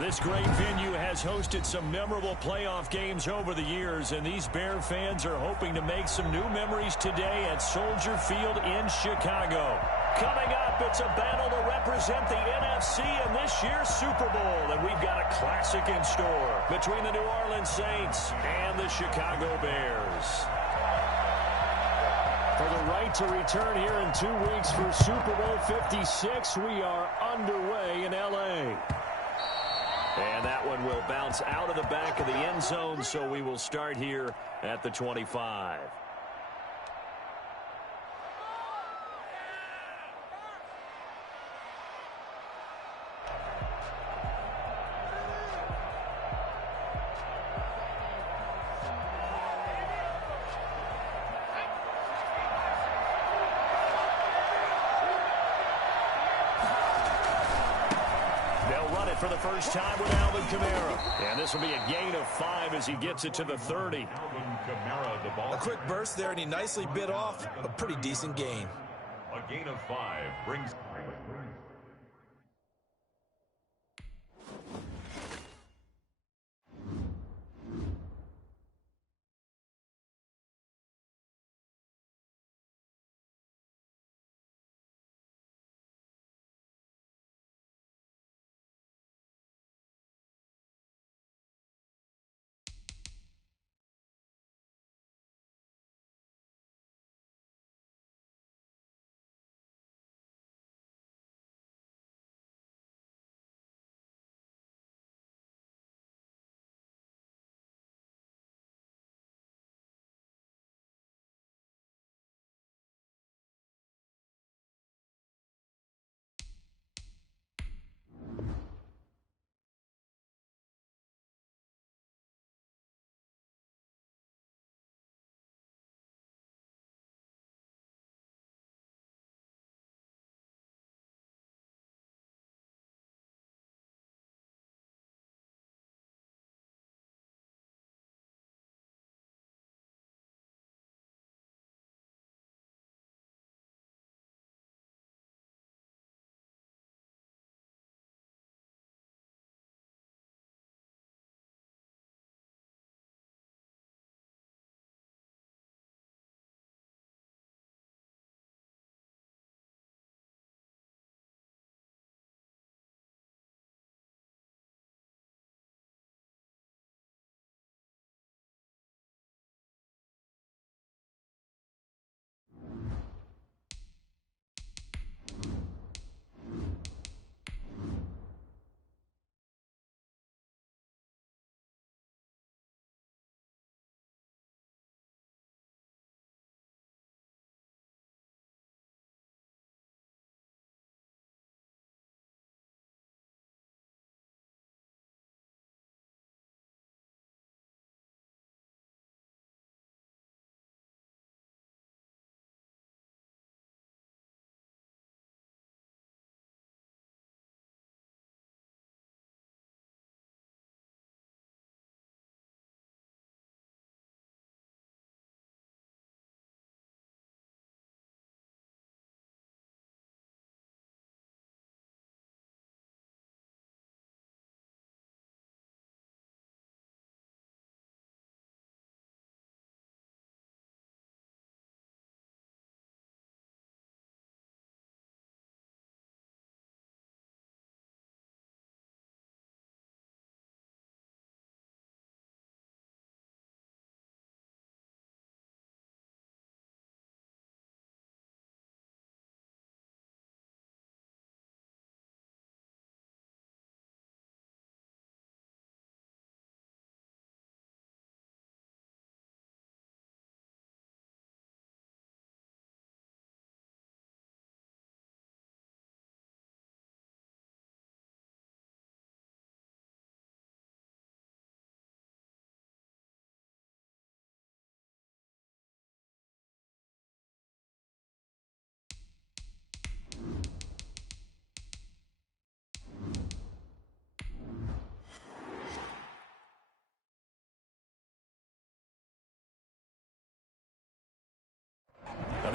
This great venue has hosted some memorable playoff games over the years, and these Bear fans are hoping to make some new memories today at Soldier Field in Chicago. Coming up, it's a battle to represent the NFC in this year's Super Bowl, and we've got a classic in store between the New Orleans Saints and the Chicago Bears. For the right to return here in 2 weeks for Super Bowl 56, we are underway in L.A. And that one will bounce out of the back of the end zone, so we will start here at the 25. For the first time with Alvin Kamara. And this will be a gain of 5 as he gets it to the 30. A quick burst there, and he nicely bit off a pretty decent gain. A gain of 5 brings...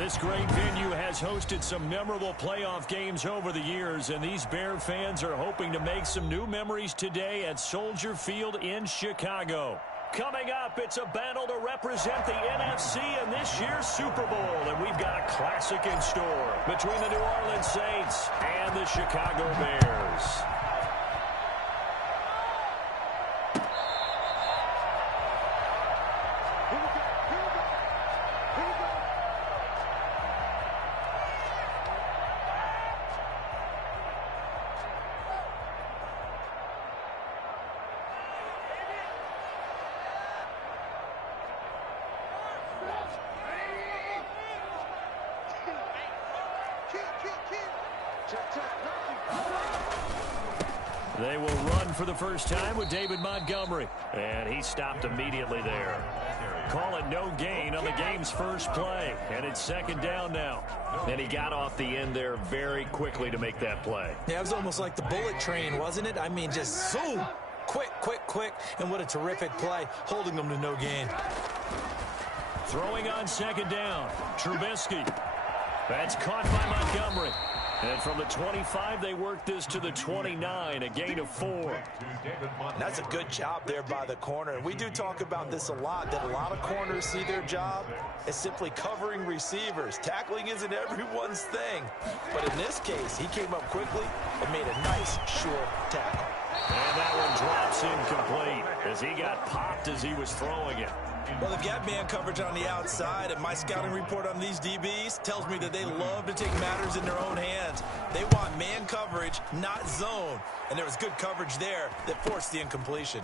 this great venue has hosted some memorable playoff games over the years, and these Bear fans are hoping to make some new memories today at Soldier Field in Chicago. Coming up, it's a battle to represent the NFC in this year's Super Bowl, and we've got a classic in store between the New Orleans Saints and the Chicago Bears. They will run for the first time with David Montgomery. And he stopped immediately there. Call it no gain on the game's first play. And it's second down now. And he got off the end there very quickly to make that play. Yeah, it was almost like the bullet train, wasn't it? I mean, just zoom. Quick, quick, quick. And what a terrific play, holding them to no gain. Throwing on second down, Trubisky. That's caught by Montgomery. And from the 25, they work this to the 29, a gain of 4. That's a good job there by the corner. And we do talk about this a lot, that a lot of corners see their job as simply covering receivers. Tackling isn't everyone's thing. But in this case, he came up quickly and made a nice, short tackle. And that one drops incomplete as he got popped as he was throwing it. Well, they've got man coverage on the outside, and my scouting report on these DBs tells me that they love to take matters in their own hands. They want man coverage, not zone. And there was good coverage there that forced the incompletion.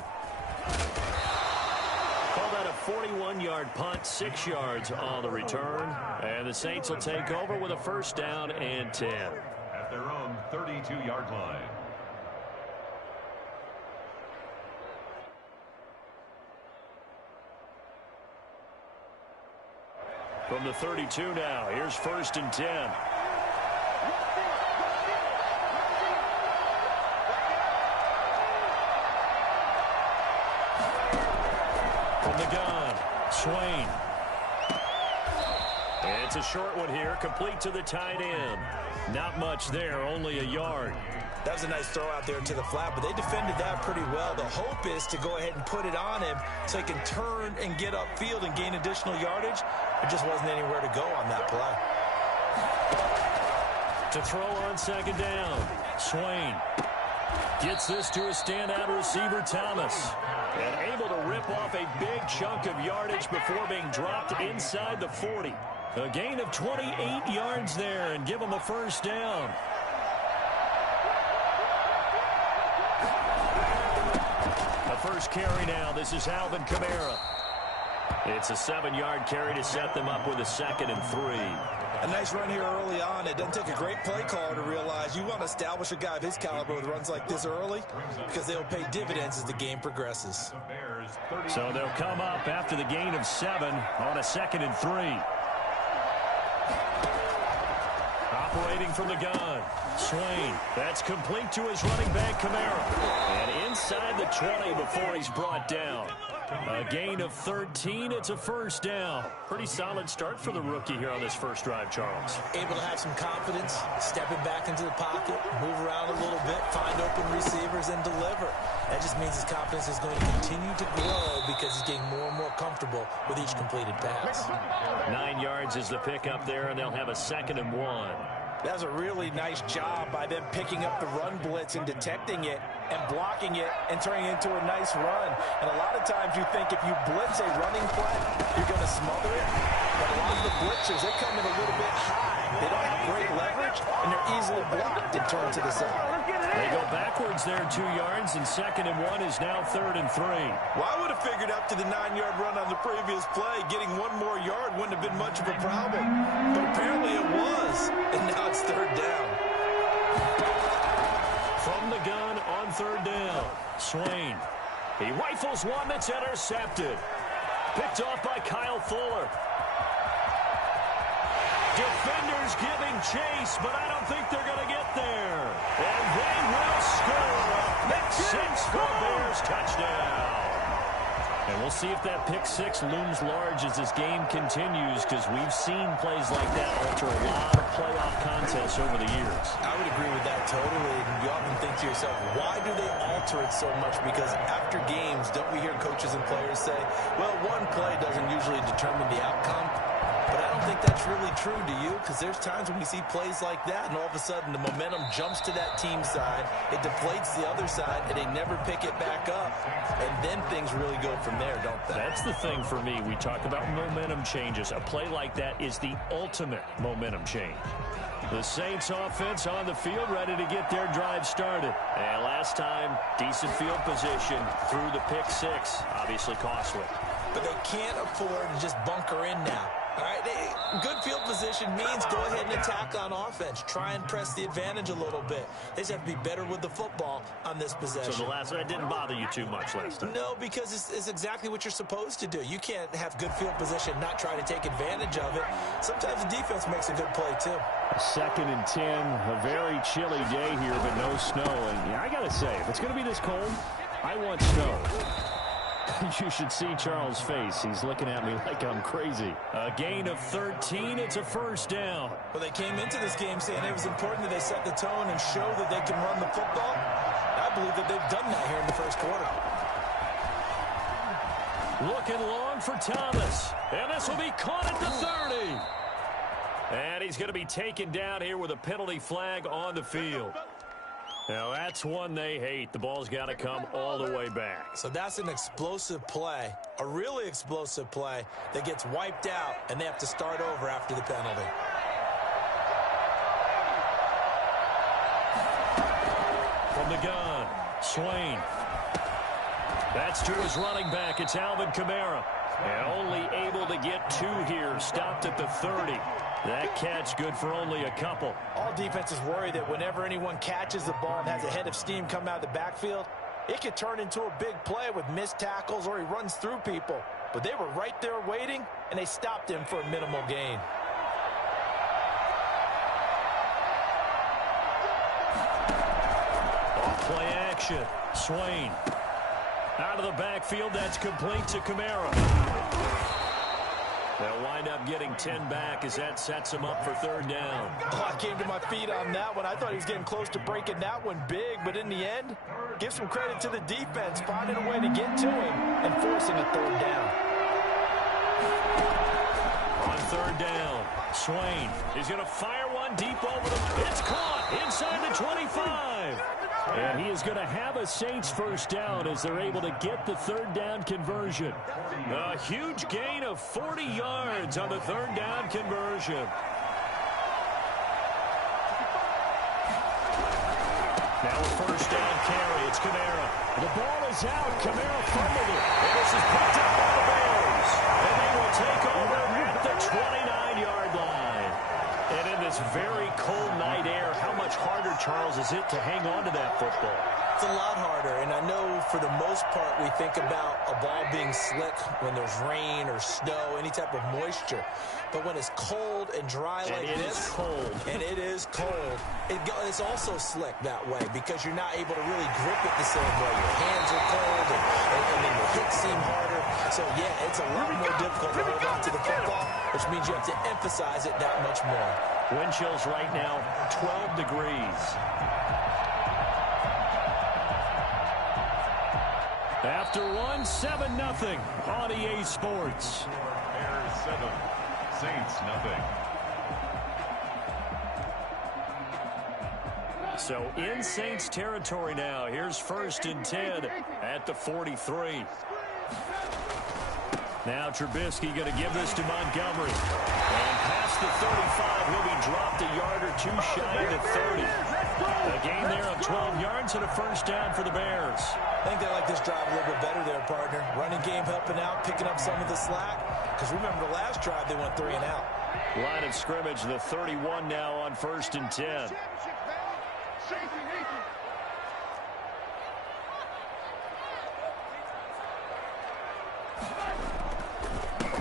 Called out a 41-yard punt, 6 yards on the return. And the Saints will take over with a first down and 10. At their own 32-yard line. From the 32 now, here's first and 10. From the gun, Swain. And it's a short one here, complete to the tight end. Not much there, only a yard. That was a nice throw out there to the flat, but they defended that pretty well. The hope is to go ahead and put it on him so he can turn and get upfield and gain additional yardage. There just wasn't anywhere to go on that play. To throw on second down, Swain gets this to a standout receiver, Thomas. And able to rip off a big chunk of yardage before being dropped inside the 40. A gain of 28 yards there and give him a first down. First carry now. This is Alvin Kamara. It's a 7-yard carry to set them up with a 2nd and 3. A nice run here early on. It doesn't take a great play caller to realize you want to establish a guy of his caliber with runs like this early because they'll pay dividends as the game progresses. So they'll come up after the gain of 7 on a 2nd and 3. Operating from the gun, Swain. That's complete to his running back, Kamara. And inside the 20 before he's brought down. A gain of 13. It's a first down. Pretty solid start for the rookie here on this first drive, Charles. Able to have some confidence, stepping back into the pocket, move around a little bit, find open receivers, and deliver. That just means his confidence is going to continue to grow because he's getting more and more comfortable with each completed pass. 9 yards is the pickup there, and they'll have a 2nd and 1. That was a really nice job by them picking up the run blitz and detecting it and blocking it and turning it into a nice run. And a lot of times you think if you blitz a running play, you're going to smother it. But a lot of the blitzers, they come in a little bit high. They don't have great leverage, and they're easily blocked and turned to the side. They go backwards there 2 yards, and 2nd and 1 is now 3rd and 3. Well, I would have figured up to the 9-yard run on the previous play, getting 1 more yard wouldn't have been much of a problem. But apparently it was, and now it's 3rd down. From the gun on 3rd down, Swain. He rifles one that's intercepted. Picked off by Kyle Fuller. Defenders giving chase, but I don't think they're going to get there. And they will score. Pick 6 for Bears touchdown. And we'll see if that pick six looms large as this game continues, because we've seen plays like that alter a lot of playoff contests over the years. I would agree with that totally. And you often think to yourself, why do they alter it so much? Because after games, don't we hear coaches and players say, well, one play doesn't usually determine the outcome. But I don't think that's really true, do you? Because there's times when we see plays like that, and all of a sudden the momentum jumps to that team side, it deflates the other side, and they never pick it back up. And then things really go from there, don't they? That's the thing for me. We talk about momentum changes. A play like that is the ultimate momentum change. The Saints offense on the field, ready to get their drive started. And last time, decent field position through the pick six. Obviously costly. But they can't afford to just bunker in now. All right, good field position means go ahead and attack on offense. Try and press the advantage a little bit. They just have to be better with the football on this possession. So the last one didn't bother you too much last time? No, because it's exactly what you're supposed to do. You can't have good field position, not try to take advantage of it. Sometimes the defense makes a good play, too. 2nd and 10, a very chilly day here, but no snow. And yeah, I got to say, if it's going to be this cold, I want snow. You should see Charles' face. He's looking at me like I'm crazy. A gain of 13. It's a first down. Well, they came into this game saying it was important that they set the tone and show that they can run the football. I believe that they've done that here in the first quarter. Looking long for Thomas. And this will be caught at the 30. And he's going to be taken down here with a penalty flag on the field. Now, that's one they hate. The ball's got to come all the way back. So that's an explosive play, a really explosive play that gets wiped out, and they have to start over after the penalty. From the gun, Swain. That's to his running back. It's Alvin Kamara. And only able to get 2 here. Stopped at the 30. That catch good for only a couple. All defenses worry that whenever anyone catches the ball and has a head of steam come out of the backfield, it could turn into a big play with missed tackles or he runs through people. But they were right there waiting, and they stopped him for a minimal gain. Off-play action. Swain. Out of the backfield, that's complete to Kamara. They'll wind up getting 10 back as that sets him up for 3rd down. Oh, I came to my feet on that one. I thought he was getting close to breaking that one big, but in the end, give some credit to the defense, finding a way to get to him and forcing a 3rd down. On 3rd down, Swain is going to fire one deep over the... It's caught inside the 25. And he is going to have a Saints first down as they're able to get the 3rd down conversion. A huge gain of 40 yards on the 3rd down conversion. Now a first down carry. It's Kamara. The ball is out. Kamara fumbled it. And this is picked up by the Bears. And they will take over at the 29-yard line. And in this very cold night air, how much harder, Charles, is it to hang on to that football? It's a lot harder, and I know for the most part we think about a ball being slick when there's rain or snow, any type of moisture. But when it's cold and dry like this, and it is cold, it's also slick that way because you're not able to really grip it the same way. Your hands are cold, and then your hits seem harder. So, yeah, it's a lot more difficult to hold on to the football, which means you have to emphasize it that much more. Wind chills right now, 12 degrees. After one, 7-0 on EA Sports. Bears 7, Saints 0. So in Saints territory now. Here's 1st and 10 at the 43. Now Trubisky going to give this to Montgomery. And past the 35, he'll be dropped a yard or 2 shy of the 30. A gain there of 12 yards and a first down for the Bears. I think they like this drive a little bit better there, partner. Running game helping out, picking up some of the slack. Because remember the last drive, they went 3 and out. Line of scrimmage, the 31 now on 1st and 10.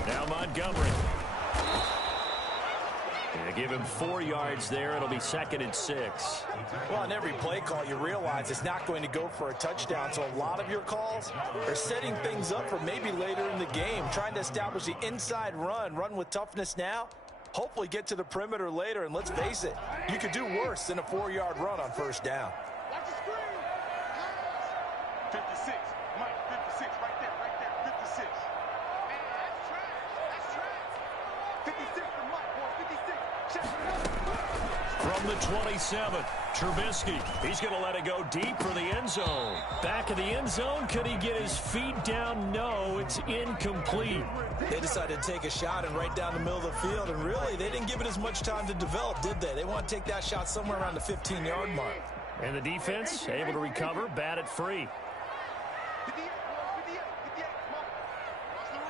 Now Montgomery. Yeah, give him 4 yards there. It'll be 2nd and 6. Well, on every play call, you realize it's not going to go for a touchdown. So a lot of your calls are setting things up for maybe later in the game, trying to establish the inside run with toughness now, hopefully get to the perimeter later. And let's face it, you could do worse than a 4-yard run on first down. 56, Mike, 56, right there, 56. Man, that's trash. 56 to Mike, boy, 56. Check it out. From the 27, Trubisky. He's going to let it go deep for the end zone. Back of the end zone. Could he get his feet down? No, it's incomplete. They decided to take a shot and right down the middle of the field, and really, they didn't give it as much time to develop, did they? They want to take that shot somewhere around the 15-yard mark. And the defense able to recover, bat it free. 58, 58, 58, come on. Watch the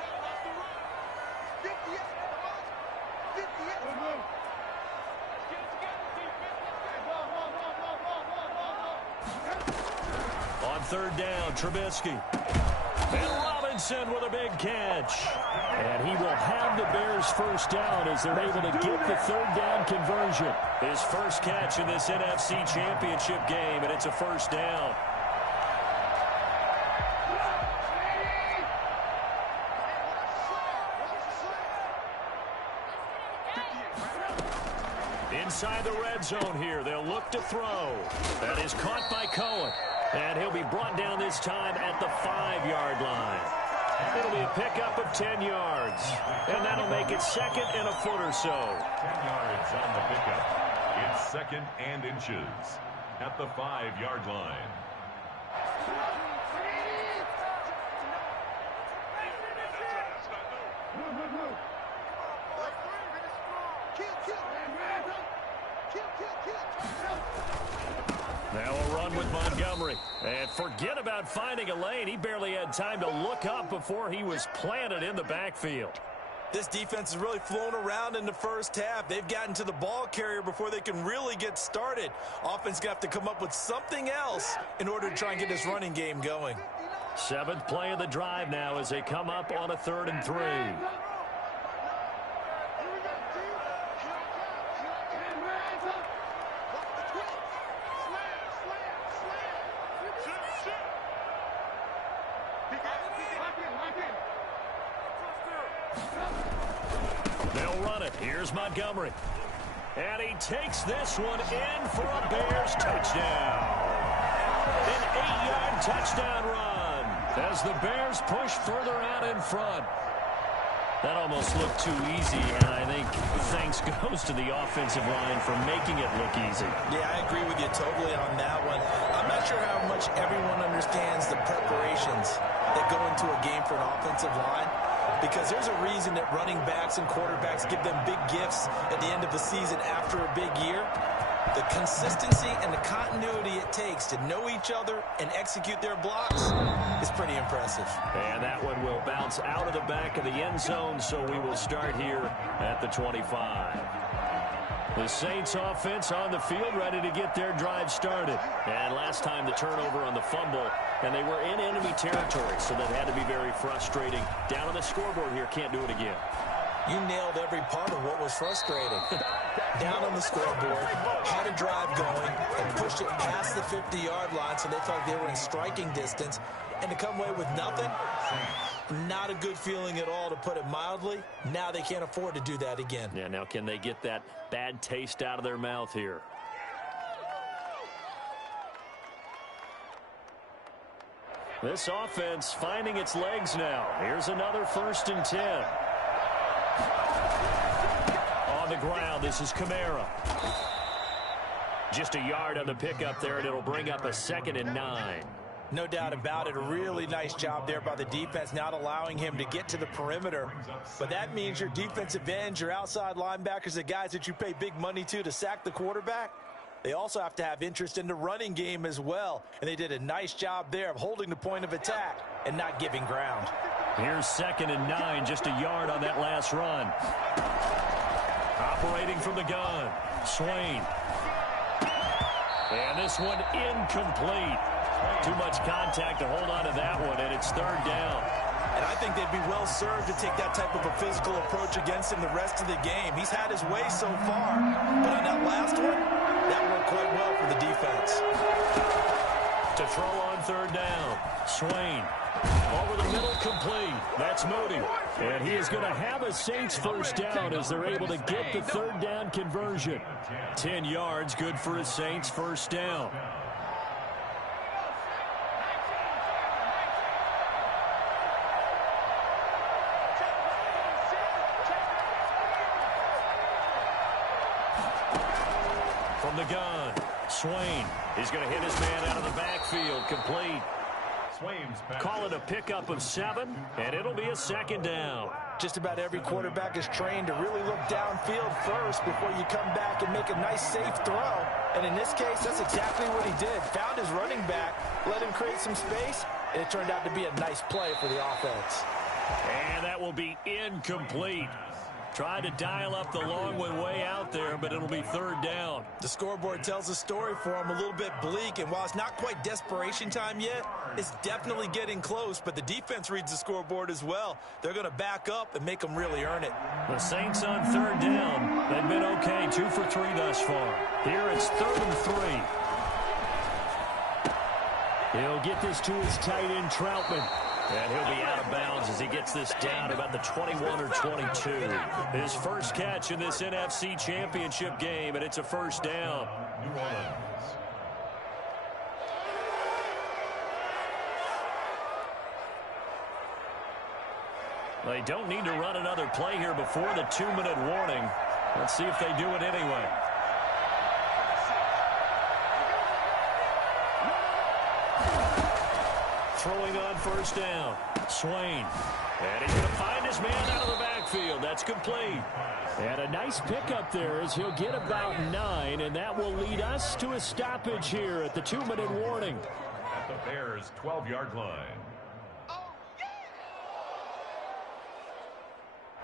run. 58, come on. 58, come on. Get it together, defense. On 3rd down, Trubisky. And Robinson with a big catch. And he will have the Bears first down as they're able to get the 3rd down conversion. His first catch in this NFC Championship game, and it's a first down. Inside the red zone here, they'll look to throw. That is caught by Cohen. And he'll be brought down this time at the 5-yard line. It'll be a pickup of 10 yards. And that'll make it 2nd and a foot or so. 10 yards on the pickup. It's 2nd and inches at the 5-yard line. Now a run with Montgomery. And forget about finding a lane. He barely had time to look up before he was planted in the backfield. This defense has really flown around in the first half. They've gotten to the ball carrier before they can really get started. Offense going to have to come up with something else in order to try and get this running game going. 7th play of the drive now as they come up on a 3rd and 3. They'll run it. Here's Montgomery. And he takes this one in for a Bears touchdown. An 8-yard touchdown run as the Bears push further out in front. That almost looked too easy, and I think thanks goes to the offensive line for making it look easy. Yeah, I agree with you totally on that one. I'm not sure how much everyone understands the preparations that go into a game for an offensive line, because there's a reason that running backs and quarterbacks give them big gifts at the end of the season after a big year. The consistency and the continuity it takes to know each other and execute their blocks is pretty impressive. And that one will bounce out of the back of the end zone, so we will start here at the 25. The Saints offense on the field ready to get their drive started. And last time the turnover on the fumble, and they were in enemy territory, so that had to be very frustrating. Down on the scoreboard here, can't do it again. You nailed every part of what was frustrating. Down on the scoreboard, had a drive going, and pushed it past the 50-yard line so they felt like they were in striking distance. And to come away with nothing, not a good feeling at all, to put it mildly. Now they can't afford to do that again. Yeah, now can they get that bad taste out of their mouth here? This offense finding its legs now. Here's another 1st and 10. On the ground, this is Kamara. Just a yard on the pickup there, and it'll bring up a 2nd and 9. No doubt about it. A really nice job there by the defense, not allowing him to get to the perimeter. But that means your defensive ends, your outside linebackers, the guys that you pay big money to sack the quarterback, they also have to have interest in the running game as well. And they did a nice job there of holding the point of attack and not giving ground. Here's 2nd and 9, just a yard on that last run. Operating from the gun, Swain. And this one incomplete. Too much contact to hold on to that one, and it's 3rd down. And I think they'd be well served to take that type of a physical approach against him the rest of the game. He's had his way so far, but on that last one, that worked quite well for the defense. To throw on third down, Swain. Over the middle, complete. That's Moody. And he is going to have a Saints first down as they're able to get the third down conversion. 10 yards, good for a Saints first down. From the gun, Swain. He's going to hit his man out of the backfield, complete. Call it a pickup of 7, and it'll be a second down. Just about every quarterback is trained to really look downfield first before you come back and make a nice, safe throw. And in this case, that's exactly what he did. Found his running back, let him create some space, and it turned out to be a nice play for the offense. And that will be incomplete. Tried to dial up the long one way out there, but it'll be third down. The scoreboard tells a story for him, a little bit bleak, and while it's not quite desperation time yet, it's definitely getting close, but the defense reads the scoreboard as well. They're going to back up and make them really earn it. The Saints on third down. They've been okay, 2 for 3 thus far. Here it's 3rd and 3. He'll get this to his tight end, Troutman. And he'll be out of bounds as he gets this down about the 21 or 22. His first catch in this NFC Championship game, and it's a first down. New Orleans. They don't need to run another play here before the 2-minute warning. Let's see if they do it anyway. Throwing on first down, Swain. And he's going to find his man out of the backfield. That's complete. And a nice pickup there as he'll get about 9, and that will lead us to a stoppage here at the 2-minute warning. At the Bears' 12-yard line.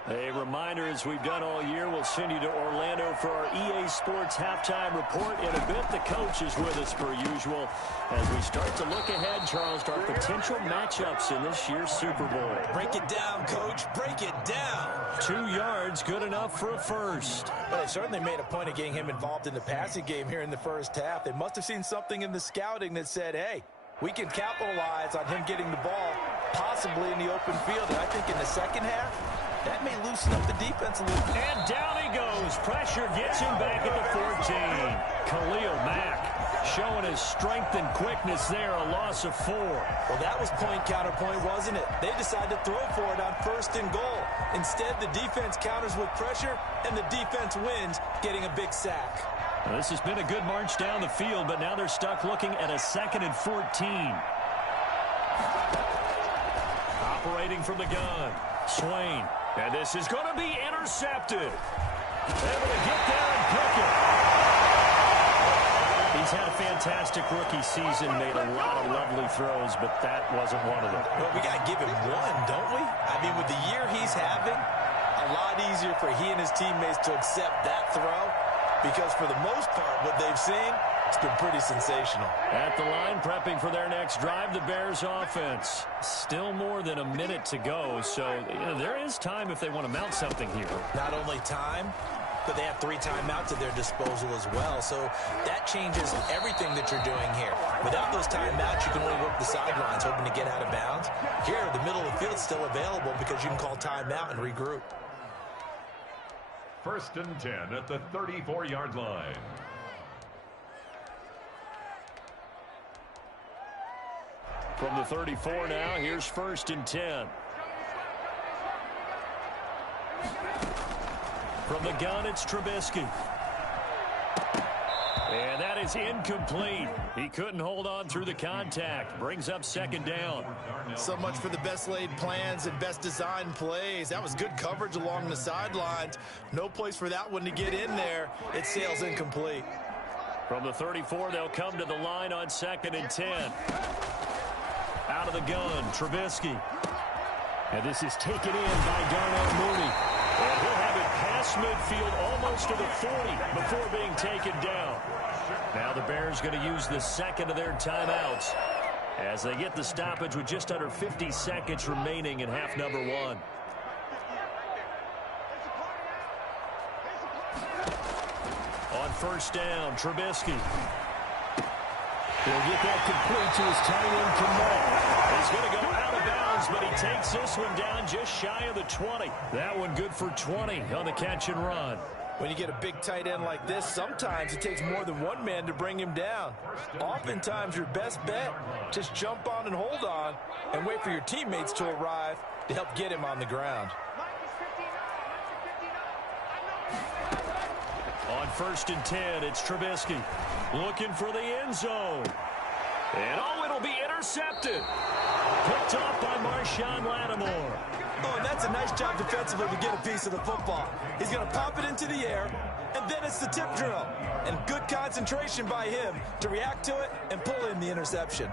A reminder, as we've done all year, we'll send you to Orlando for our EA Sports halftime report. In a bit, the coach is with us per usual as we start to look ahead, Charles, to our potential matchups in this year's Super Bowl. Break it down, Coach. Break it down. 2 yards, good enough for a first. Well, they certainly made a point of getting him involved in the passing game here in the first half. They must have seen something in the scouting that said, hey, we can capitalize on him getting the ball possibly in the open field. And I think in the second half, that may loosen up the defense a little. And down he goes. Pressure gets him back at the 14. Khalil Mack showing his strength and quickness there, a loss of 4. Well, that was point counterpoint, wasn't it? They decided to throw for it on 1st and goal. Instead, the defense counters with pressure, and the defense wins, getting a big sack. Well, this has been a good march down the field, but now they're stuck looking at a 2nd and 14. Operating from the gun, Swain. And this is going to be intercepted. Able to get there and pick it. He's had a fantastic rookie season, made a lot of lovely throws, but that wasn't one of them. Well, we got to give him one, don't we? I mean, with the year he's having, a lot easier for he and his teammates to accept that throw because for the most part, what they've seen, it's been pretty sensational. At the line, prepping for their next drive, the Bears offense. Still more than a minute to go, so there is time if they want to mount something here. Not only time, but they have 3 timeouts at their disposal as well, so that changes everything that you're doing here. Without those timeouts, you can only work the sidelines, hoping to get out of bounds. Here, the middle of the field's still available because you can call timeout and regroup. 1st and 10 at the 34-yard line. From the 34 now, here's 1st and 10. From the gun, it's Trubisky. And that is incomplete. He couldn't hold on through the contact. Brings up 2nd down. So much for the best laid plans and best designed plays. That was good coverage along the sidelines. No place for that one to get in there. It sails incomplete. From the 34, they'll come to the line on 2nd and 10. Out of the gun, Trubisky. And this is taken in by Darnell Mooney. And he'll have it past midfield almost to the 40 before being taken down. Now the Bears going to use the 2nd of their timeouts. as they get the stoppage with just under 50 seconds remaining in half number one. On first down, Trubisky. He'll get that complete to his tight end, Kamal. He's going to go out of bounds, but he takes this one down just shy of the 20. That one good for 20 on the catch and run. When you get a big tight end like this, sometimes it takes more than one man to bring him down. Oftentimes, your best bet, just jump on and hold on and wait for your teammates to arrive to help get him on the ground. On first and 10, it's Trubisky looking for the end zone. And it'll be intercepted. Picked off by Marshawn Lattimore. Oh, and that's a nice job defensively to get a piece of the football. He's going to pop it into the air, and then it's the tip drill. And good concentration by him to react to it and pull in the interception.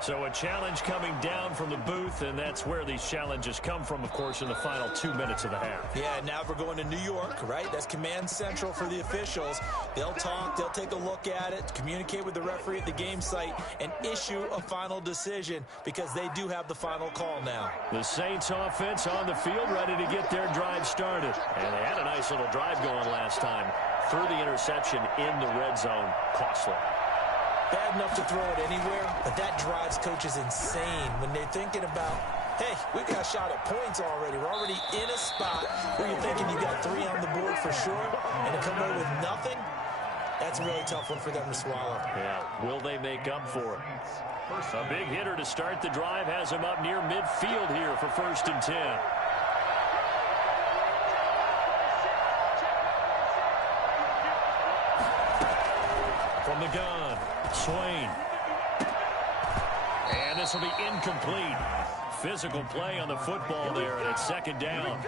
So a challenge coming down from the booth, and that's where these challenges come from, of course, in the final 2 minutes of the half. Yeah, now we're going to New York, right? That's command central for the officials. They'll talk, they'll take a look at it, communicate with the referee at the game site, and issue a final decision because they do have the final call now. The Saints offense on the field, ready to get their drive started. And they had a nice little drive going last time. Threw the interception in the red zone. Costly. Bad enough to throw it anywhere, but that drives coaches insane when they're thinking about, hey, we've got a shot at points already. We're already in a spot where you're thinking you got 3 on the board for sure, and to come away with nothing, that's a really tough one for them to swallow. Yeah, will they make up for it? A big hitter to start the drive has him up near midfield here for first and 10. From the gun, Swain. And this will be incomplete. Physical play on the football there, and it's second down.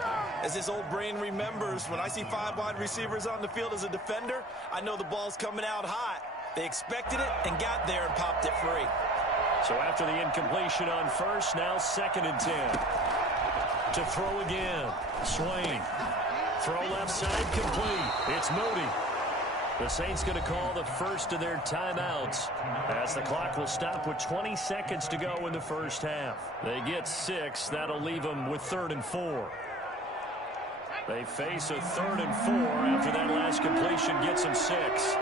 As his old brain remembers, when I see 5 wide receivers on the field as a defender, I know the ball's coming out hot. They expected it and got there and popped it free. So after the incompletion on first, now second and 10. To throw again, Swain. Throw left side, complete. It's Moody. The Saints going to call the first of their timeouts as the clock will stop with 20 seconds to go in the first half. They get 6. That'll leave them with 3rd and 4. They face a 3rd and 4 after that last completion gets them 6.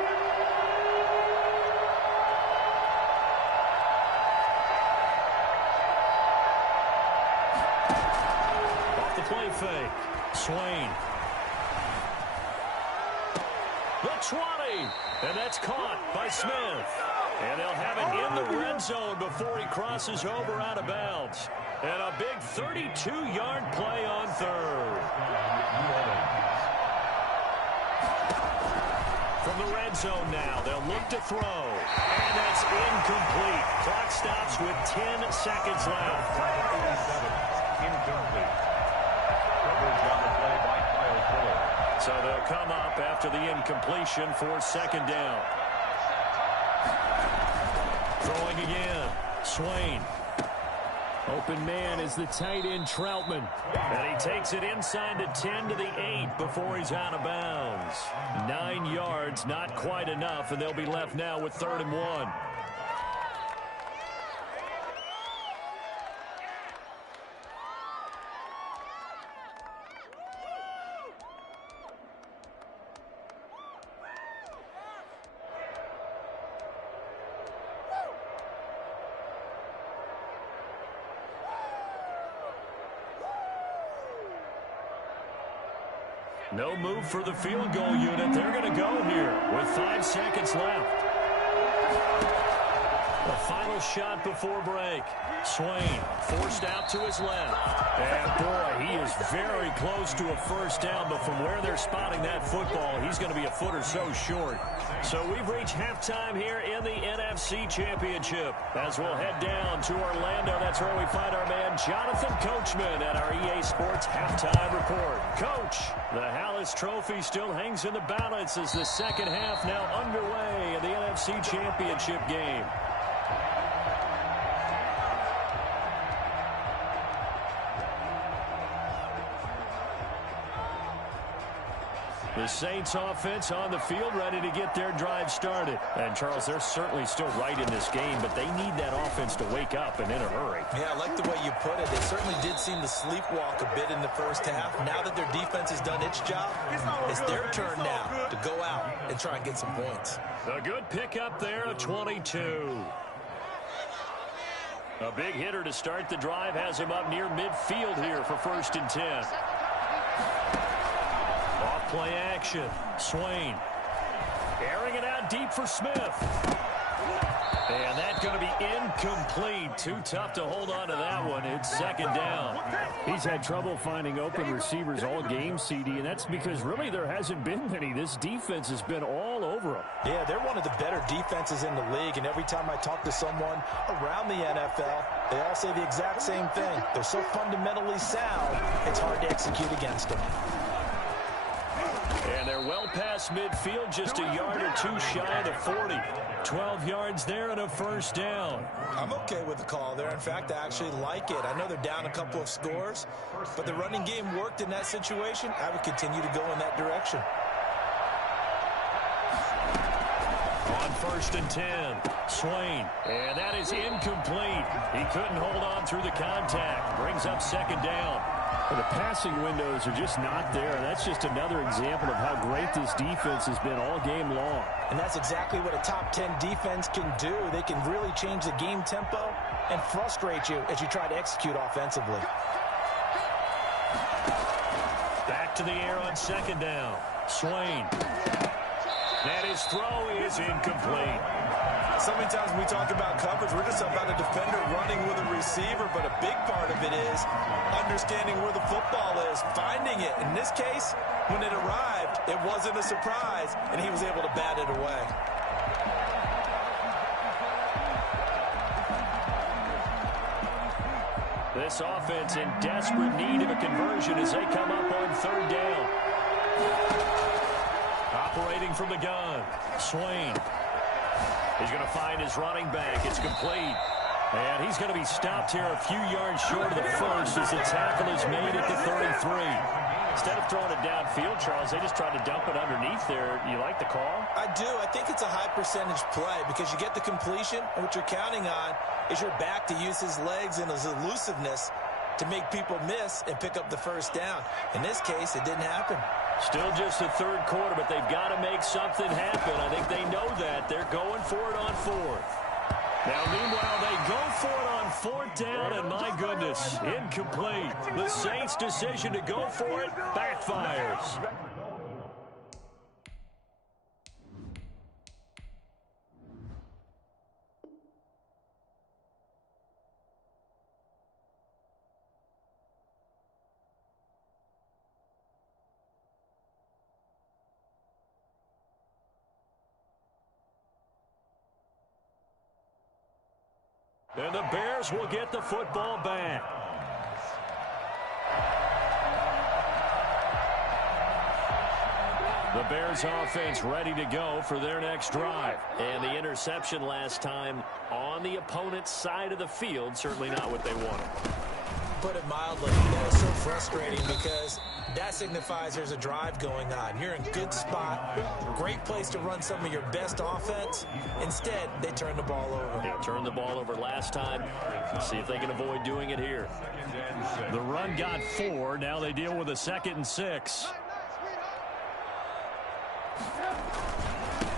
Off the play fake, Swain. The 20, and that's caught by Smith. And they'll have it in the red zone before he crosses over out of bounds. And a big 32-yard play on 3rd. From the red zone now, they'll look to throw. And that's incomplete. Clock stops with 10 seconds left. Incomplete. Coverage on the play by Kyle Fuller. So they'll come up after the incompletion for second down. Throwing again, Swain. Open man is the tight end Troutman. And he takes it inside the 10 to the 8 before he's out of bounds. 9 yards, not quite enough, and they'll be left now with 3rd and 1. No move for the field goal unit. They're going to go here with 5 seconds left. The final shot before break. Swain forced out to his left. And boy, he is very close to a first down, but from where they're spotting that football, he's going to be a foot or so short. So we've reached halftime here in the NFC Championship. As we'll head down to Orlando, that's where we find our man Jonathan Coachman at our EA Sports Halftime Report. Coach, the Hallis Trophy still hangs in the balance as the second half now underway in the NFC Championship game. The Saints offense on the field ready to get their drive started. And, Charles, they're certainly still right in this game, but they need that offense to wake up and in a hurry. Yeah, I like the way you put it. They certainly did seem to sleepwalk a bit in the first half. Now that their defense has done its job, it's their turn now to go out and try and get some points. A good pickup there, a 22. A big hitter to start the drive has him up near midfield here for 1st and 10. Off-play action. Swain. Airing it out deep for Smith. And that's going to be incomplete. Too tough to hold on to that one. It's 2nd down. He's had trouble finding open receivers all game, CD, and that's because really there hasn't been many. This defense has been all over him. Yeah, they're one of the better defenses in the league, and every time I talk to someone around the NFL, they all say the exact same thing. They're so fundamentally sound, it's hard to execute against them. And they're well past midfield, just a yard or two shy of the 40. 12 yards there and a 1st down. I'm okay with the call there. In fact, I actually like it. I know they're down a couple of scores, but the running game worked in that situation. I would continue to go in that direction. On 1st and 10, Swain. And that is incomplete. He couldn't hold on through the contact. Brings up 2nd down. Well, the passing windows are just not there. That's just another example of how great this defense has been all game long. And that's exactly what a top 10 defense can do. They can really change the game tempo and frustrate you as you try to execute offensively. Back to the air on 2nd down. Swain. And his throw is incomplete. So many times when we talk about coverage, we're just about a defender running with a receiver, but a big part of it is understanding where the football is, finding it. In this case, when it arrived, it wasn't a surprise, and he was able to bat it away. This offense in desperate need of a conversion as they come up on 3rd down. Operating from the gun, Swain. He's going to find his running back. It's complete. And he's going to be stopped here a few yards short of the 1st as the tackle is made at the 33. Instead of throwing it downfield, Charles, they just tried to dump it underneath there. You like the call? I do. I think it's a high percentage play because you get the completion, and what you're counting on is your back to use his legs and his elusiveness to make people miss and pick up the 1st down. In this case, it didn't happen. Still just the 3rd quarter, but they've got to make something happen. I think they know that. They're going for it on 4th. Now, meanwhile, they go for it on 4th down, and my goodness, incomplete. The Saints' decision to go for it backfires. And the Bears will get the football back. The Bears offense ready to go for their next drive. And the interception last time on the opponent's side of the field, certainly not what they wanted. Put it mildly, that is so frustrating because that signifies there's a drive going on. You're in good spot, great place to run some of your best offense. Instead, they turn the ball over. They turned the ball over last time. See if they can avoid doing it here. The run got 4. Now they deal with a 2nd and 6.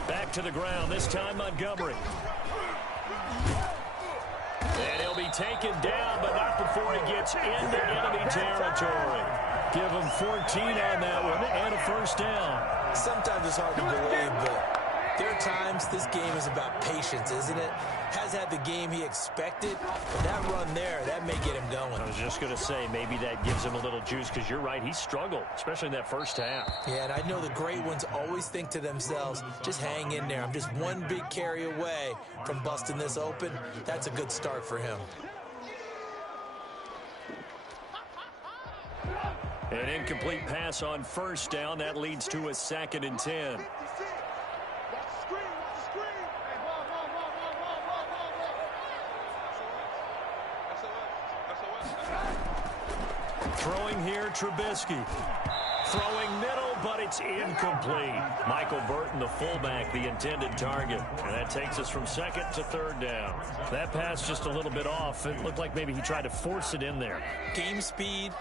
Back to the ground, this time Montgomery. And he'll be taken down, but not before he gets into enemy territory. Give him 14 on that one and a 1st down. Sometimes it's hard to believe, but there are times this game is about patience, isn't it? Has had the game he expected, but that run there, that may get him going. I was just going to say, maybe that gives him a little juice, because you're right, he struggled, especially in that 1st half. Yeah, and I know the great ones always think to themselves, just hang in there. I'm just one big carry away from busting this open. That's a good start for him. An incomplete pass on 1st down. That leads to a 2nd and 10. Throwing here, Trubisky. Throwing middle, but it's incomplete. Michael Burton, the fullback, the intended target. And that takes us from second to third down. That pass just a little bit off. It looked like maybe he tried to force it in there. Game speed,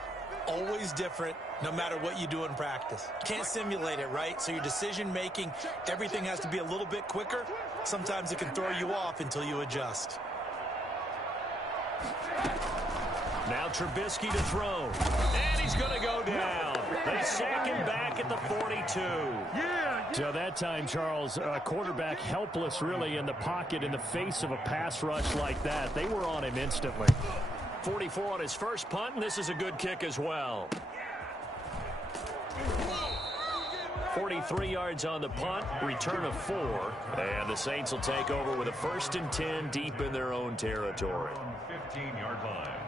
always different, no matter what you do in practice. Can't simulate it, right? So your decision-making, everything has to be a little bit quicker. Sometimes it can throw you off until you adjust. Now Trubisky to throw. And he's going to go down. They sack him back at the 42. So that time, Charles, quarterback helpless really in the pocket in the face of a pass rush like that. They were on him instantly. 44 on his first punt, and this is a good kick as well. 43 yards on the punt, return of 4. And the Saints will take over with a 1st and 10 deep in their own territory. 15-yard line.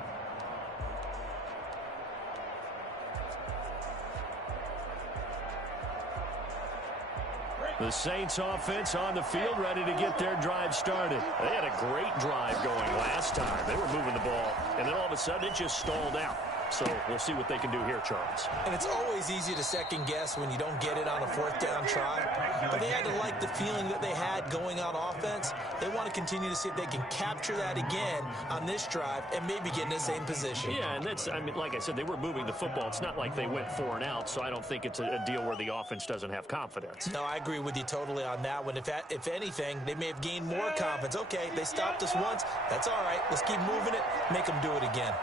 The Saints offense on the field, ready to get their drive started. They had a great drive going last time. They were moving the ball, and then all of a sudden it just stalled out. So we'll see what they can do here, Charles. And it's always easy to second guess when you don't get it on a 4th down try. But they had to like the feeling that they had going on offense. They want to continue to see if they can capture that again on this drive and maybe get in the same position. Yeah, and that's, I mean, like I said, they were moving the football. It's not like they went 4 and out, so I don't think it's a deal where the offense doesn't have confidence. No, I agree with you totally on that one. If anything, they may have gained more confidence. Okay, they stopped us once. That's all right. Let's keep moving it. Make them do it again.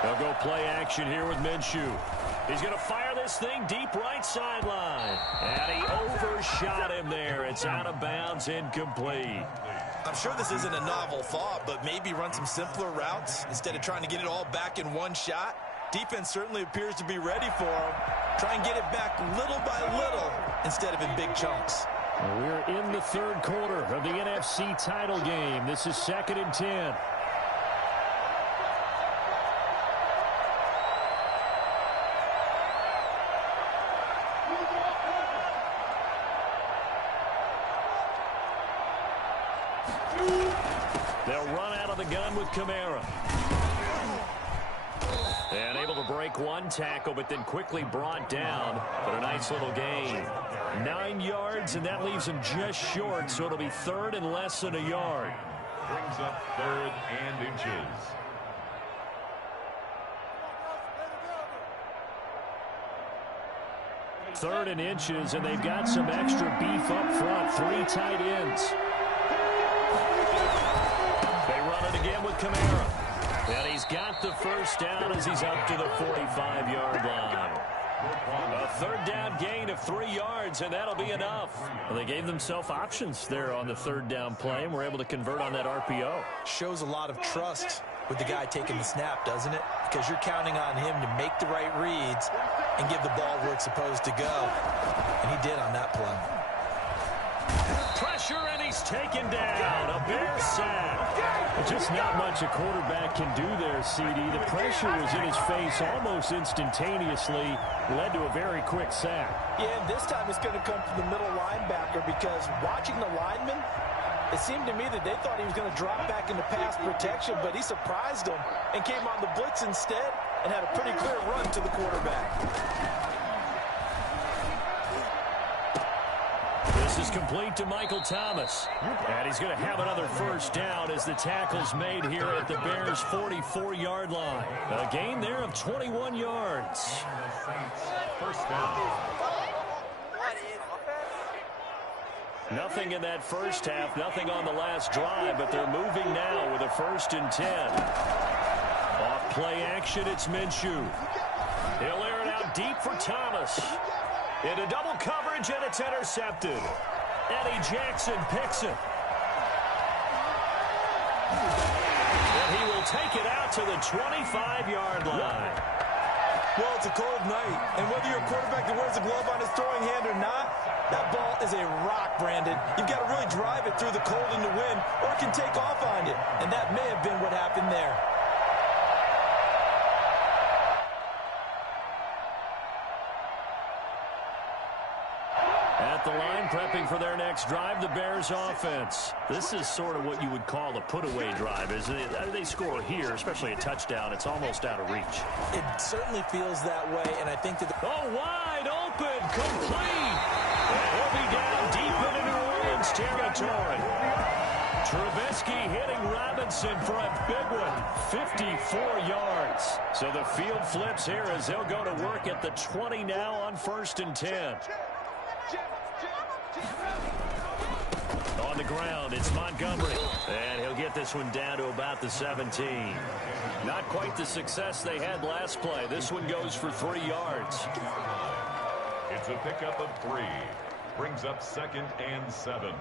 They'll go play action here with Minshew. He's going to fire this thing deep right sideline. And he overshot him there. It's out of bounds, incomplete. I'm sure this isn't a novel thought, but maybe run some simpler routes instead of trying to get it all back in one shot. Defense certainly appears to be ready for him. Try and get it back little by little instead of in big chunks. We're in the third quarter of the NFC title game. This is 2nd and 10. They'll run out of the gun with Kamara. And able to break one tackle, but then quickly brought down. But a nice little gain. 9 yards, and that leaves him just short, so it'll be 3rd and less than a yard. Brings up 3rd and inches. Third and inches, and they've got some extra beef up front. 3 tight ends. They run it again with Kamara. And he's got the first down as he's up to the 45-yard line. A 3rd down gain of 3 yards, and that'll be enough. Well, they gave themselves options there on the 3rd down play, and were able to convert on that RPO. Shows a lot of trust with the guy taking the snap, doesn't it? Because you're counting on him to make the right reads and give the ball where it's supposed to go. And he did on that play. Pressure, and he's taken down. A Bear sack. Just not much a quarterback can do there, CD. The pressure was in his face almost instantaneously. Led to a very quick sack. Yeah, and this time it's going to come from the middle linebacker because watching the lineman, it seemed to me that they thought he was going to drop back into pass protection, but he surprised them and came on the blitz instead and had a pretty clear run to the quarterback. This is complete to Michael Thomas. And he's going to have another first down as the tackle's made here at the Bears' 44-yard line. A gain there of 21 yards. First down. Nothing in that first half, nothing on the last drive, but they're moving now with a 1st and 10. Off play action, it's Minshew. He'll air it out deep for Thomas. Into double coverage, and it's intercepted. Eddie Jackson picks it. And he will take it out to the 25-yard line. Well, it's a cold night, and whether you're a quarterback that wears a glove on his throwing hand or not, that ball is a rock, Brandon. You've got to really drive it through the cold and the wind, or it can take off on you, and that may have been what happened there. At the line prepping for their next drive, the Bears offense. This is sort of what you would call a put-away drive, isn't it? They score here, especially a touchdown. It's almost out of reach. It certainly feels that way, and I think that... Oh, wide open, complete. And he'll be down deep into New Orleans territory. Trubisky hitting Robinson for a big one, 54 yards. So the field flips here as they'll go to work at the 20 now on 1st and 10. On the ground, it's Montgomery. And he'll get this one down to about the 17. Not quite the success they had last play. This one goes for 3 yards. It's a pickup of 3. Brings up 2nd and 7.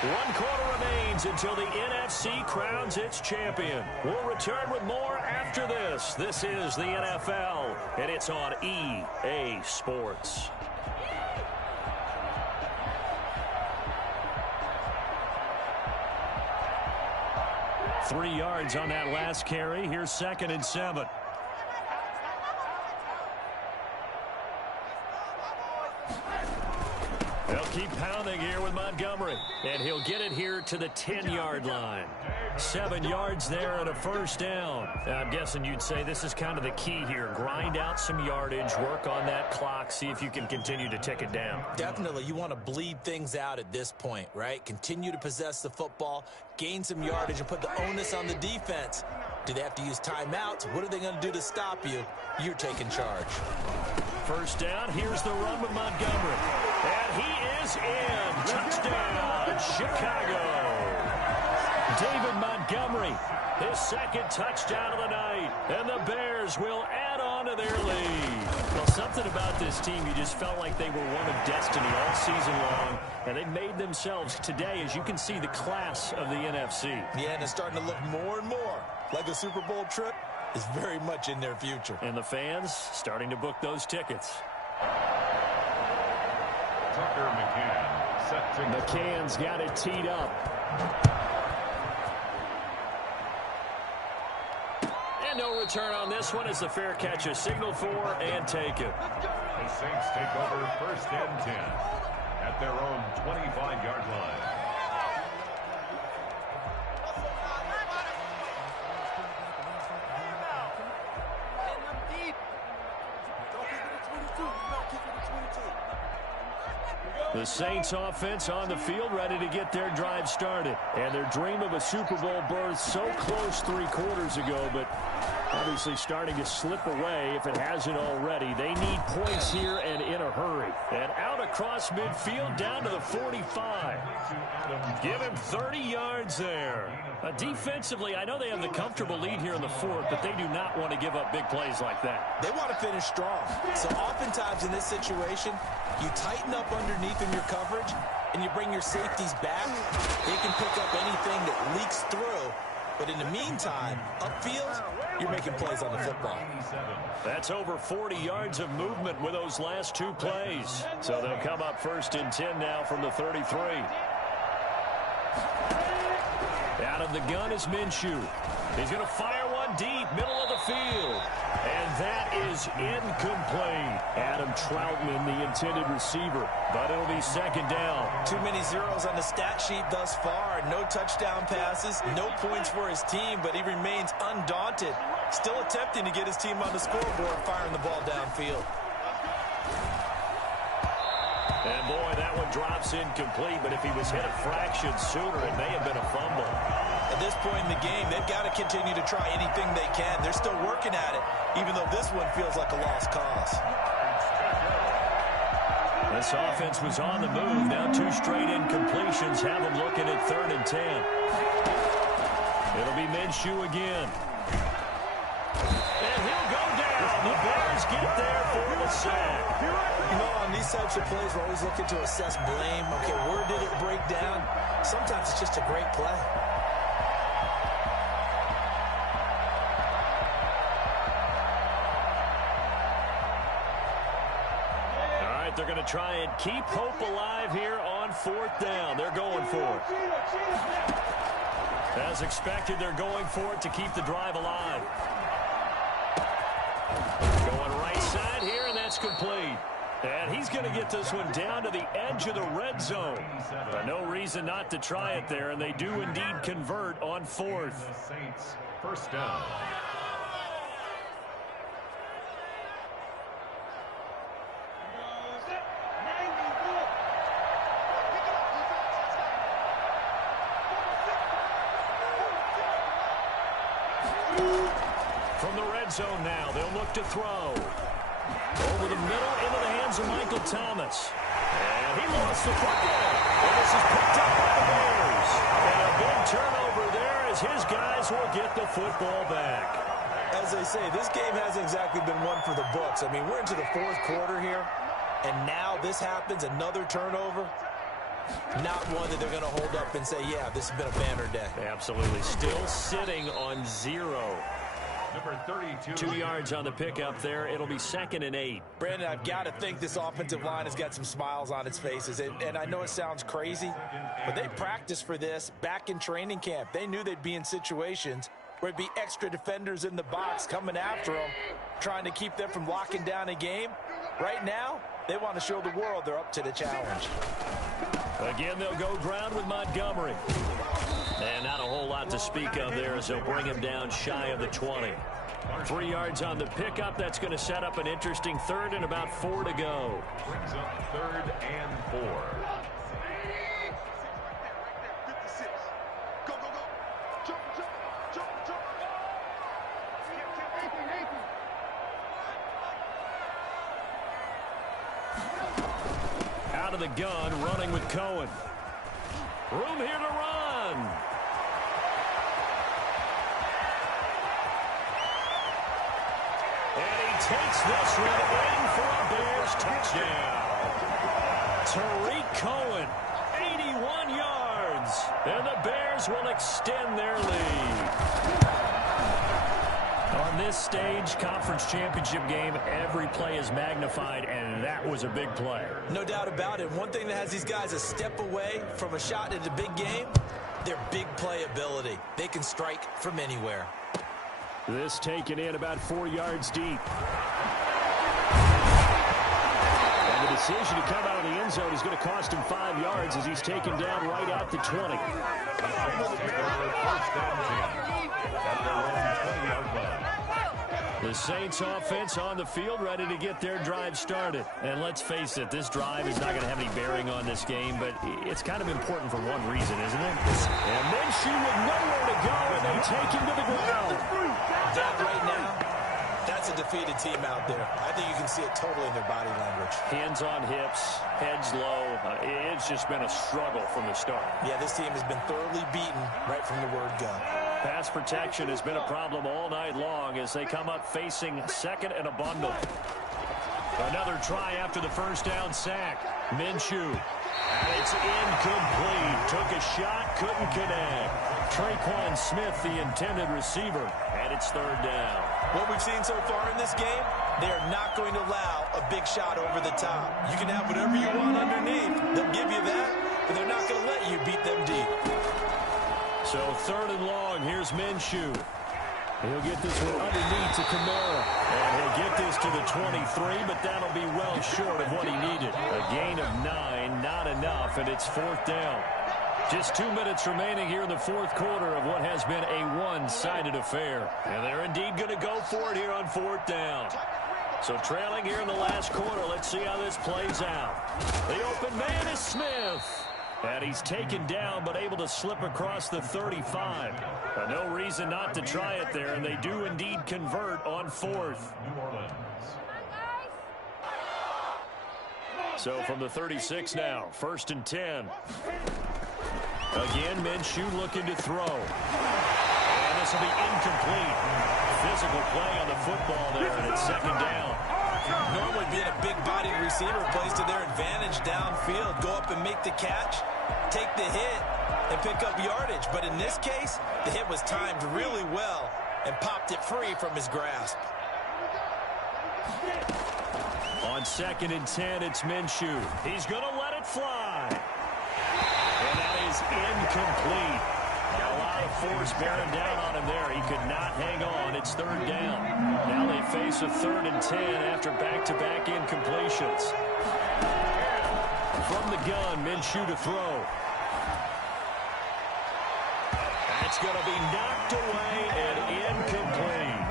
1 quarter remains until the NFC crowns its champion. We'll return with more after this. This is the NFL, and it's on EA Sports. Three yards on that last carry. Here's 2nd and 7. They'll keep pounding here with Montgomery. And he'll get it here to the 10-yard line. 7 yards there and a first down. I'm guessing you'd say this is kind of the key here. Grind out some yardage, work on that clock, see if you can continue to tick it down. Definitely. You want to bleed things out at this point, right? Continue to possess the football, gain some yardage, and put the onus on the defense. Do they have to use timeouts? What are they going to do to stop you? You're taking charge. First down, here's the run with Montgomery. And he is in. Touchdown, Chicago. David Montgomery, his 2nd touchdown of the night. And the Bears will add on to their lead. Well, something about this team, you just felt like they were one of destiny all season long. And they made themselves today, as you can see, the class of the NFC. Yeah, and it's starting to look more and more like a Super Bowl trip is very much in their future. And the fans starting to book those tickets. Tucker McCann set to... McCann's got it teed up. And no return on this one as the fair catch is signaled for and taken. The Saints take over 1st and 10 at their own 25-yard line. The Saints offense on the field ready to get their drive started. And their dream of a Super Bowl berth so close 3 quarters ago, but obviously starting to slip away if it hasn't already. They need points here and in a hurry. And out across midfield down to the 45. Give him 30 yards there. Defensively, I know they have the comfortable lead here in the 4th, but they do not want to give up big plays like that. They want to finish strong. So oftentimes in this situation, you tighten up underneath in your coverage, and you bring your safeties back. They can pick up anything that leaks through. But in the meantime, upfield, you're making plays on the football. That's over 40 yards of movement with those last 2 plays. So they'll come up 1st and 10 now from the 33. Out of the gun is Minshew. He's going to fire one deep, middle of the field. And that is incomplete. Adam Troutman, the intended receiver. But it'll be 2nd down. Too many zeros on the stat sheet thus far. No touchdown passes, no points for his team, but he remains undaunted. Still attempting to get his team on the scoreboard, firing the ball downfield. And boy, that one drops incomplete, but if he was hit a fraction sooner, it may have been a fumble. At this point in the game, they've got to continue to try anything they can. They're still working at it, even though this one feels like a lost cause. This offense was on the move. Now 2 straight incompletions have them looking at 3rd and 10. It'll be Minshew again. And he'll go down. The Bears get there for the sack. You know, on these types of plays, we're always looking to assess blame. Okay, where did it break down? Sometimes it's just a great play. They're going to try and keep hope alive here on 4th down. They're going for it. As expected, they're going for it to keep the drive alive. Going right side here, and then pass complete. And he's going to get this one down to the edge of the red zone. But no reason not to try it there, and they do indeed convert on fourth. The Saints, first down. From the red zone now, they'll look to throw. Over the middle, into the hands of Michael Thomas. And he lost the football. And this is picked up by the Bears. And a big turnover there as his guys will get the football back. As they say, this game hasn't exactly been one for the books. I mean, we're into the fourth quarter here, and now this happens, another turnover. Not one that they're going to hold up and say, yeah, this has been a banner day. Absolutely. Still sitting on 0. Number 32. 2 yards on the pickup there. It'll be 2nd and 8. Brandon, I've got to think this offensive line has got some smiles on its faces. And I know it sounds crazy, but they practiced for this back in training camp. They knew they'd be in situations where it'd be extra defenders in the box coming after them, trying to keep them from locking down a game. Right now, they want to show the world they're up to the challenge. Again, they'll go ground with Montgomery. And not a whole lot to speak of there as they'll bring him down shy of the 20. 3 yards on the pickup. That's going to set up an interesting third and about 4 to go. Brings up 3rd and 4. Go, go, go. Jump, jump, jump, jump. Out of the gun, running with Cohen. Room here to run. And he takes this one in for a Bears touchdown. Tariq Cohen, 81 yards. And the Bears will extend their lead. On this stage, conference championship game, every play is magnified, and that was a big play. No doubt about it. One thing that has these guys a step away from a shot at a big game, their big play ability. They can strike from anywhere. This taken in about 4 yards deep. And the decision to come out of the end zone is going to cost him 5 yards as he's taken down right at the 20. The Saints offense on the field, ready to get their drive started. And let's face it, this drive is not going to have any bearing on this game, but it's kind of important for one reason, isn't it? And Minshew with nowhere to go, and they take him to the ground. That right now, that's a defeated team out there. I think you can see it totally in their body language. Hands on hips, heads low. It's just been a struggle from the start. Yeah, this team has been thoroughly beaten right from the word go. Pass protection has been a problem all night long as they come up facing 2nd and a bundle. Another try after the first down sack. Minshew. And it's incomplete. Took a shot, couldn't connect. Traquan Smith, the intended receiver. And it's 3rd down. What we've seen so far in this game, they are not going to allow a big shot over the top. You can have whatever you want underneath. They'll give you that, but they're not going to let you beat them deep. So 3rd and long, here's Minshew. He'll get this one underneath to Kamara. And he'll get this to the 23, but that'll be well short of what he needed. A gain of 9, not enough, and it's 4th down. Just 2 minutes remaining here in the 4th quarter of what has been a one-sided affair. And they're indeed going to go for it here on 4th down. So trailing here in the last quarter, let's see how this plays out. The open man is Smith. And he's taken down, but able to slip across the 35. No reason not to try it there, and they do indeed convert on 4th. New Orleans. So from the 36 now, 1st and 10. Again, Minshew looking to throw. And this will be incomplete. Physical play on the football there, and it's 2nd down. Normally being a big-bodied receiver plays to their advantage downfield. Go up and make the catch, take the hit, and pick up yardage. But in this case, the hit was timed really well and popped it free from his grasp. On 2nd and 10, it's Minshew. He's going to let it fly. And that is incomplete. Got a lot of force bearing down on him there. He could not hang on. It's third down. Now they face a 3rd and 10 after back-to-back incompletions. From the gun, Minshew to throw. That's going to be knocked away and incomplete.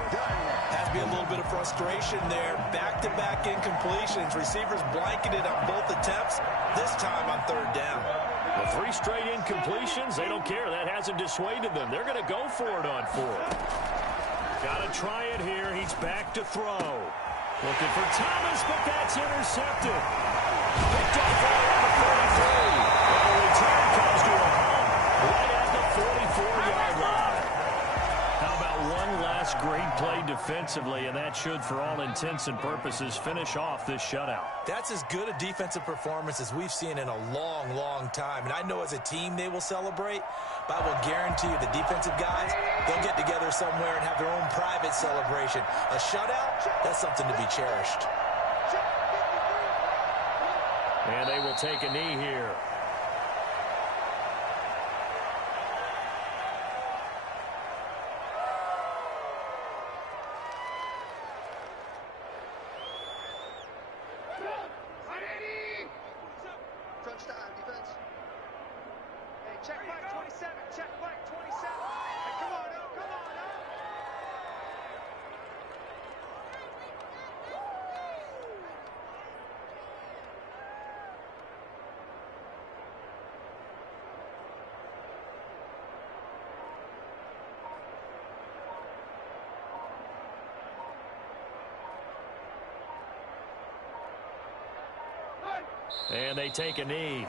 Has to be a little bit of frustration there. Back-to-back incompletions. Receivers blanketed on both attempts, this time on 3rd down. Well, 3 straight incompletions, they don't care. That hasn't dissuaded them. They're going to go for it on 4th. Got to try it here. He's back to throw. Looking for Thomas, but that's intercepted. Picked off right at the 33. And the return comes to a halt right at the 44-yard line. How about one last great play defensively, and that should, for all intents and purposes, finish off this shutout. That's as good a defensive performance as we've seen in a long, long time. And I know as a team they will celebrate, but I will guarantee you the defensive guys, they'll get together somewhere and have their own private celebration. A shutout, that's something to be cherished. And they will take a knee here. Touchdown, defense. Hey, check back 27. Check back 27. Hey, come on now. Come on now. And they take a knee.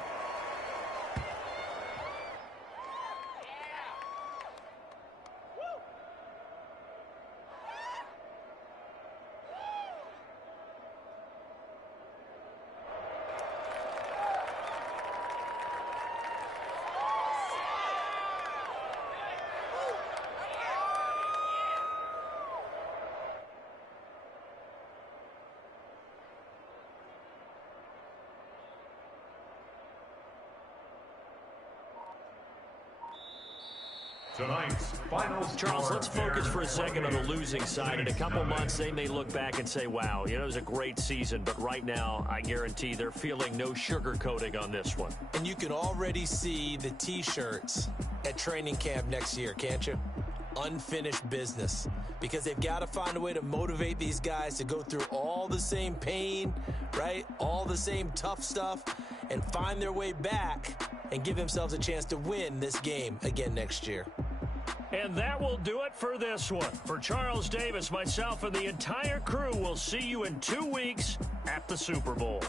Tonight's final Charles, score, let's focus for a second on the losing side. In a couple months, they may look back and say, wow, it was a great season. But right now, I guarantee they're feeling no sugarcoating on this one. And you can already see the T-shirts at training camp next year, can't you? Unfinished business. Because they've got to find a way to motivate these guys to go through all the same pain, right? All the same tough stuff, and find their way back and give themselves a chance to win this game again next year. And that will do it for this one. For Charles Davis, myself, and the entire crew, we'll see you in 2 weeks at the Super Bowl.